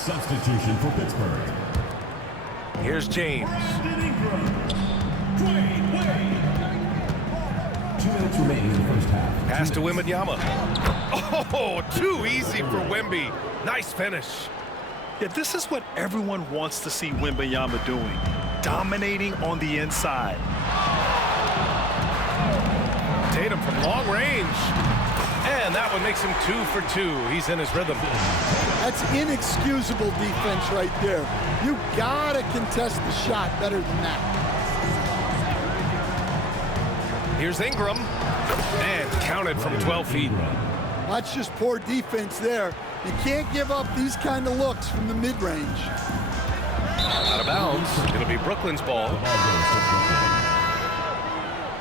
Substitution for Pittsburgh. Here's James. Brandon Ingram. Dwayne Wade. 2 minutes remaining in the first half. Pass to Wembanyama. Oh, too easy for Wemby. Nice finish. Yeah, this is what everyone wants to see Wembanyama doing. Dominating on the inside. Tatum from long range. And that one makes him 2 for 2. He's in his rhythm. That's inexcusable defense right there. You gotta contest the shot better than that. Here's Ingram. And counted from 12 feet. That's just poor defense there. You can't give up these kind of looks from the mid-range. Out of bounds. It'll be Brooklyn's ball.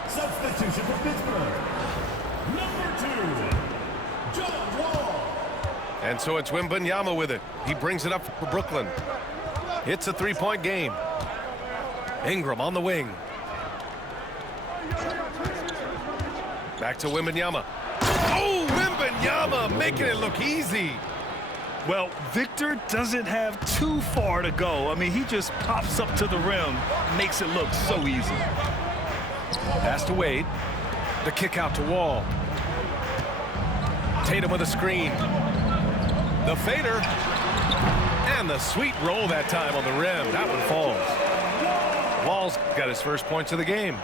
Substitution for Pittsburgh. Number 2, John Wall. And so it's Wembanyama with it. He brings it up for Brooklyn. It's a three-point game. Ingram on the wing. Back to Wembanyama. Oh, Wembanyama making it look easy. Well, Victor doesn't have too far to go. I mean, he just pops up to the rim, makes it look so easy. Pass to Wade. The kick out to Wall. Tatum with a screen. The fader. And the sweet roll that time on the rim. That one falls. Wall's got his first points of the game.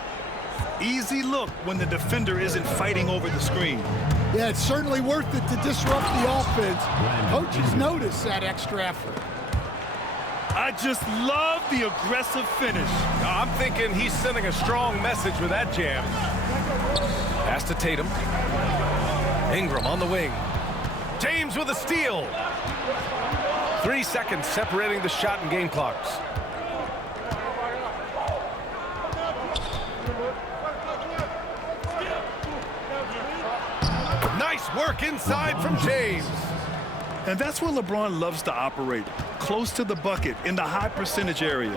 Easy look when the defender isn't fighting over the screen. Yeah, it's certainly worth it to disrupt the offense. Coaches notice that extra effort. I just love the aggressive finish. I'm thinking he's sending a strong message with that jam. Pass to Tatum. Ingram on the wing. James with a steal. 3 seconds separating the shot and game clocks. Nice work inside from James. And that's where LeBron loves to operate, close to the bucket in the high percentage area.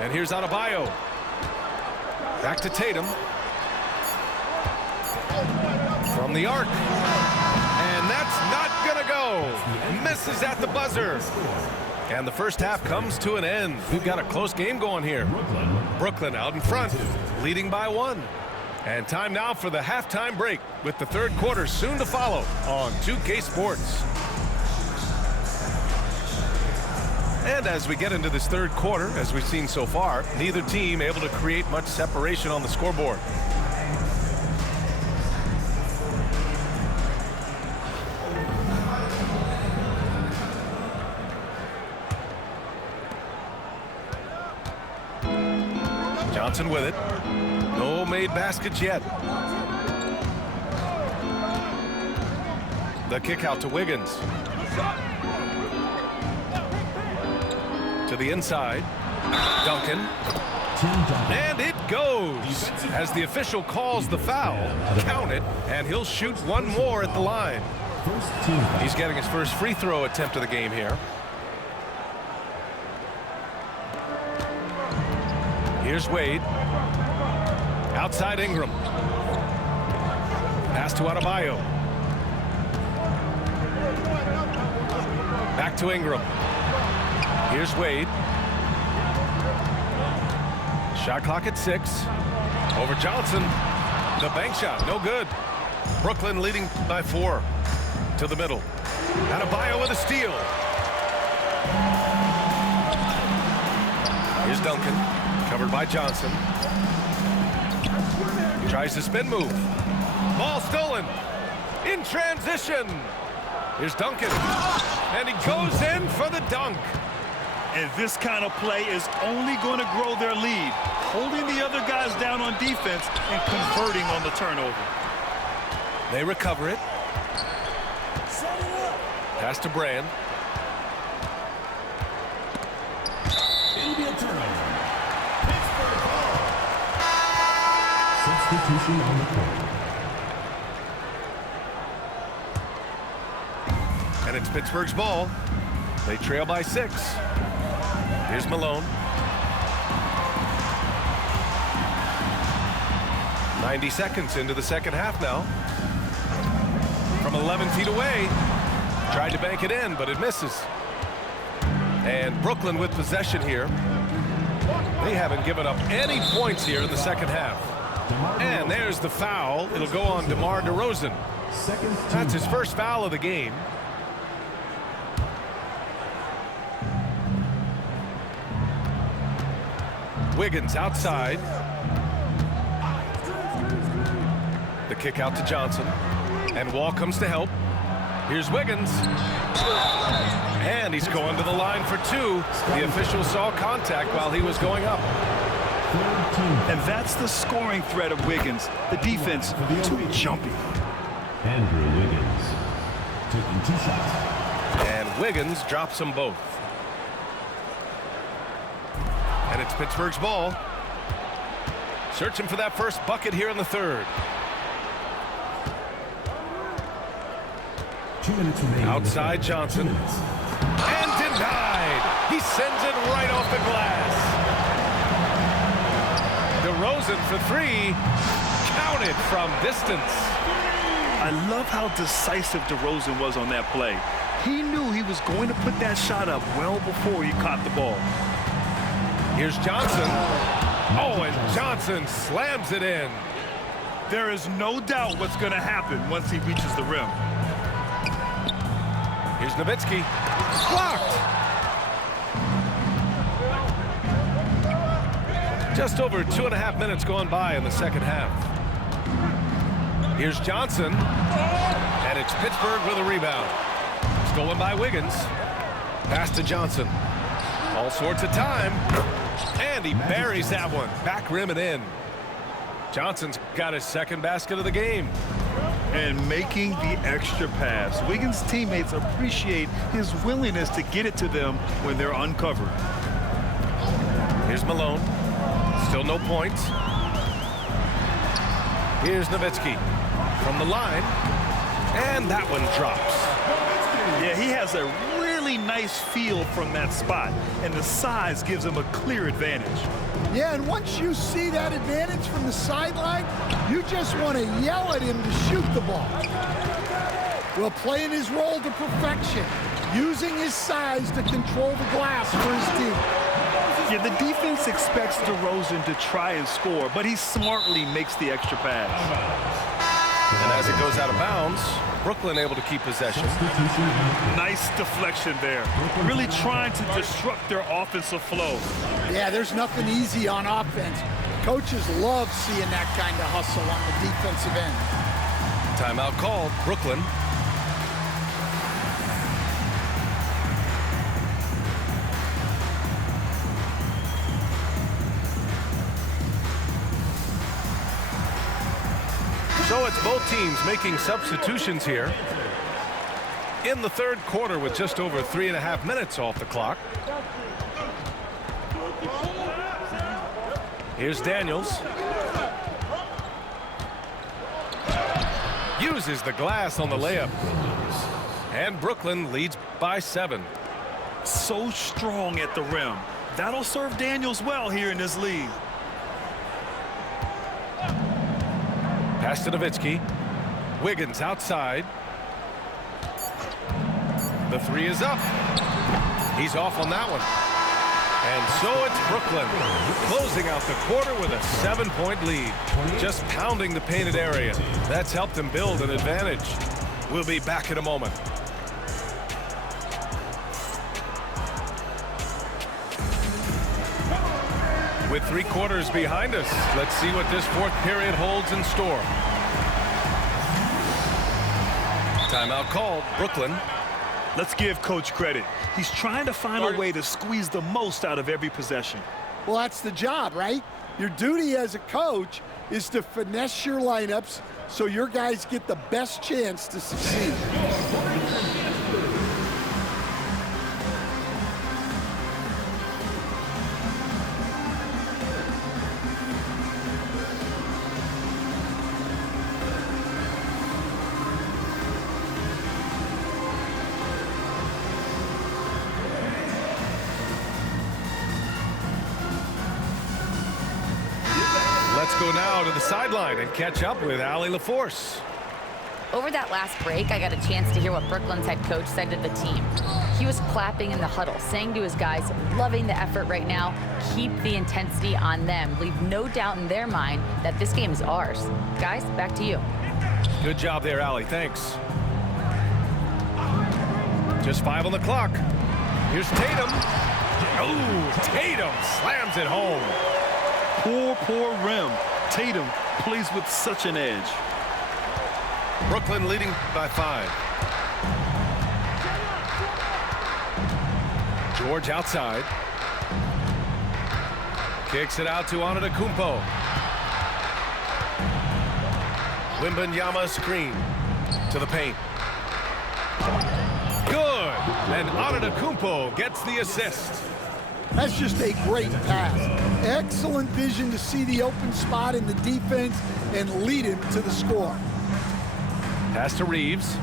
And here's Adebayo. Back to Tatum. From the arc. And that's not gonna go. Misses at the buzzer. And the first half comes to an end. We've got a close game going here. Brooklyn out in front, leading by 1. And time now for the halftime break, with the third quarter soon to follow on 2K Sports. And as we get into this third quarter, as we've seen so far, neither team able to create much separation on the scoreboard. Johnson with it. No made baskets yet. The kick out to Wiggins. To the inside. Duncan. And it goes. As the official calls the foul, count it, and he'll shoot one more at the line. He's getting his first free throw attempt of the game here. Here's Wade. Outside Ingram. Pass to Adebayo. Back to Ingram. Here's Wade. Shot clock at 6. Over Johnson. The bank shot, no good. Brooklyn leading by 4. To the middle. Adebayo with a steal. Here's Duncan. Covered by Johnson. Tries the spin move. Ball stolen. In transition. Here's Duncan. And he goes in for the dunk. And this kind of play is only going to grow their lead, holding the other guys down on defense and converting on the turnover. They recover it. Pass to Brand. It'll be a turnover. Pittsburgh ball. Substitution on the court. And it's Pittsburgh's ball. They trail by 6. Here's Malone. 90 seconds into the second half now. From 11 feet away. Tried to bank it in, but it misses. And Brooklyn with possession here. They haven't given up any points here in the second half. And there's the foul. It'll go on DeMar DeRozan. That's his first foul of the game. Wiggins outside. The kick out to Johnson. And Wall comes to help. Here's Wiggins. And he's going to the line for two. The official saw contact while he was going up. And that's the scoring threat of Wiggins. The defense too jumpy. Andrew Wiggins taking 2 shots. And Wiggins drops them both. And it's Pittsburgh's ball. Searching for that first bucket here in the third. 2 minutes remaining. Outside Johnson. And denied. He sends it right off the glass. DeRozan for three. Counted from distance. I love how decisive DeRozan was on that play. He knew he was going to put that shot up well before he caught the ball. Here's Johnson. Oh, and Johnson slams it in. There is no doubt what's going to happen once he reaches the rim. Here's Nowitzki. Blocked. Just over 2.5 minutes gone by in the second half. Here's Johnson. And it's Pittsburgh with a rebound. Stolen by Wiggins. Pass to Johnson. All sorts of time. And he buries that one. Back rim and in. Johnson's got his second basket of the game. And making the extra pass. Wiggins' teammates appreciate his willingness to get it to them when they're uncovered. Here's Malone. Still no points. Here's Nowitzki from the line. And that one drops. Yeah, he has a really nice feel from that spot. And the size gives him a clear advantage. Yeah, and once you see that advantage from the sideline, you just want to yell at him to shoot the ball. Well, playing his role to perfection, using his size to control the glass for his team. Yeah, the defense expects DeRozan to try and score, but he smartly makes the extra pass. And as it goes out of bounds, Brooklyn able to keep possession. Nice deflection there. Really trying to disrupt their offensive flow. Yeah, there's nothing easy on offense. Coaches love seeing that kind of hustle on the defensive end. Timeout called. Brooklyn. So it's both teams making substitutions here in the third quarter with just over 3.5 minutes off the clock. Here's Daniels. Uses the glass on the layup. And Brooklyn leads by 7. So strong at the rim. That'll serve Daniels well here in this league. Pass to Nowitzki. Wiggins outside. The three is up. He's off on that one. And so it's Brooklyn closing out the quarter with a 7-point lead. Just pounding the painted area. That's helped them build an advantage. We'll be back in a moment. With 3 quarters behind us, let's see what this fourth period holds in store. Timeout called. Brooklyn. Let's give Coach credit. He's trying to find a way to squeeze the most out of every possession. Well, that's the job, right? Your duty as a coach is to finesse your lineups so your guys get the best chance to succeed. Let's go now to the sideline and catch up with Allie LaForce. Over that last break, I got a chance to hear what Brooklyn's head coach said to the team. He was clapping in the huddle, saying to his guys, loving the effort right now, keep the intensity on them. Leave no doubt in their mind that this game is ours. Guys, back to you. Good job there, Allie. Thanks. Just 5 on the clock. Here's Tatum. Oh, Tatum slams it home. Poor rim. Tatum plays with such an edge. Brooklyn leading by 5. George outside. Kicks it out to Antetokounmpo. Wembanyama screen to the paint. Good. And Antetokounmpo gets the assist. That's just a great pass. Excellent vision to see the open spot in the defense and lead him to the score. Pass to Reeves.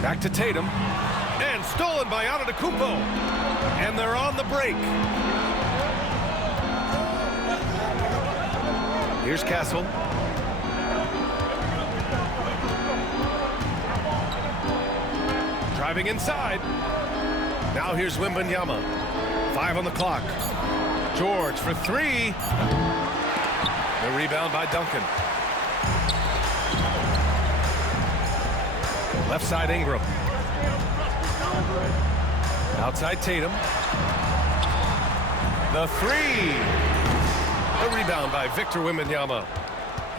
Back to Tatum. And stolen by Antetokounmpo. And they're on the break. Here's Castle. Driving inside. Now here's Wembanyama. 5 on the clock. George for 3. The rebound by Duncan. Left side Ingram. Outside Tatum. The 3. The rebound by Victor Wembanyama.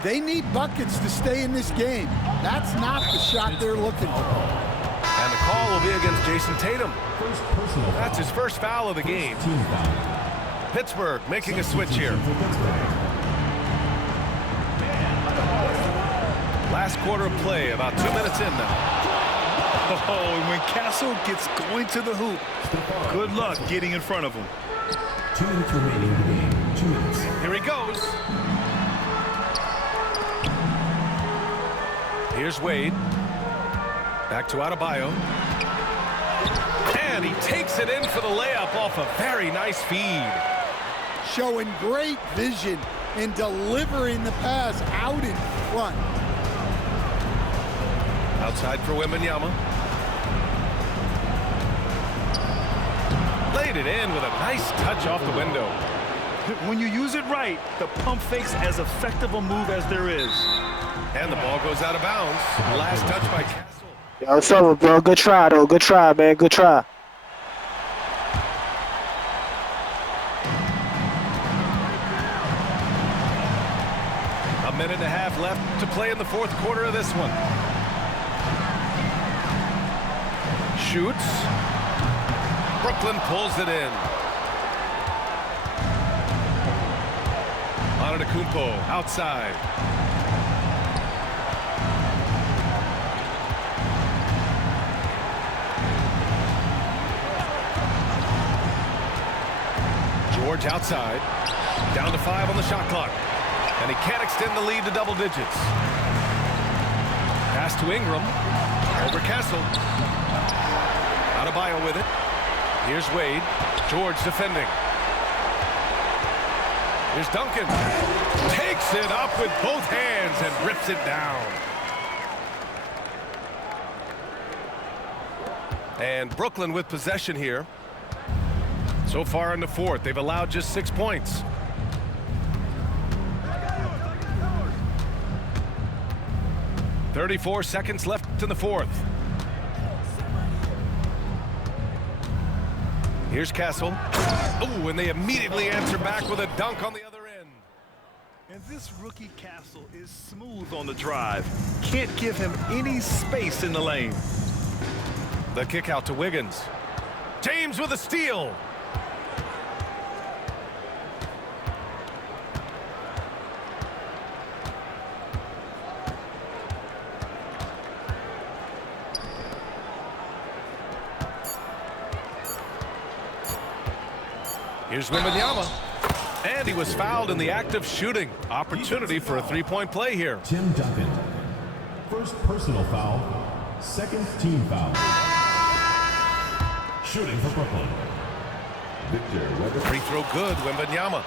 They need buckets to stay in this game. That's not the shot they're looking for. And the call will be against Jason Tatum. First personal foul. That's his first foul of the game. Team foul. Pittsburgh making a switch here. Last quarter of play, about 2 minutes in now. Oh, and when Castle gets going to the hoop, good luck getting in front of him. 2 minutes remaining in the game. 2 minutes. Here he goes. Here's Wade. Back to Adebayo. And he takes it in for the layup off a very nice feed. Showing great vision and delivering the pass out in front. Outside for Wembanyama. Laid it in with a nice touch off the window. When you use it right, the pump fake's as effective a move as there is. And the ball goes out of bounds. Last touch by Castle. Yo, it's over, bro. Good try, though. Good try, man. Good try. A minute and a half left to play in the fourth quarter of this one. Shoots. Brooklyn pulls it in. Antetokounmpo outside. George outside. Down to 5 on the shot clock. And he can't extend the lead to double digits. Pass to Ingram. Over Castle. Adebayo with it. Here's Wade. George defending. Here's Duncan. Takes it up with both hands and rips it down. And Brooklyn with possession here. So far in the fourth, they've allowed just 6 points. .34 seconds left in the fourth. Here's Castle. Oh, and they immediately answer back with a dunk on the other end. And this rookie Castle is smooth on the drive. Can't give him any space in the lane. The kick out to Wiggins. James with a steal. Here's Wembanyama. And he was fouled in the act of shooting. Opportunity for a three-point play here. Tim Duncan. First personal foul. Second team foul. Shooting for Brooklyn. Victor Wembanyama. Free throw good, Wembanyama.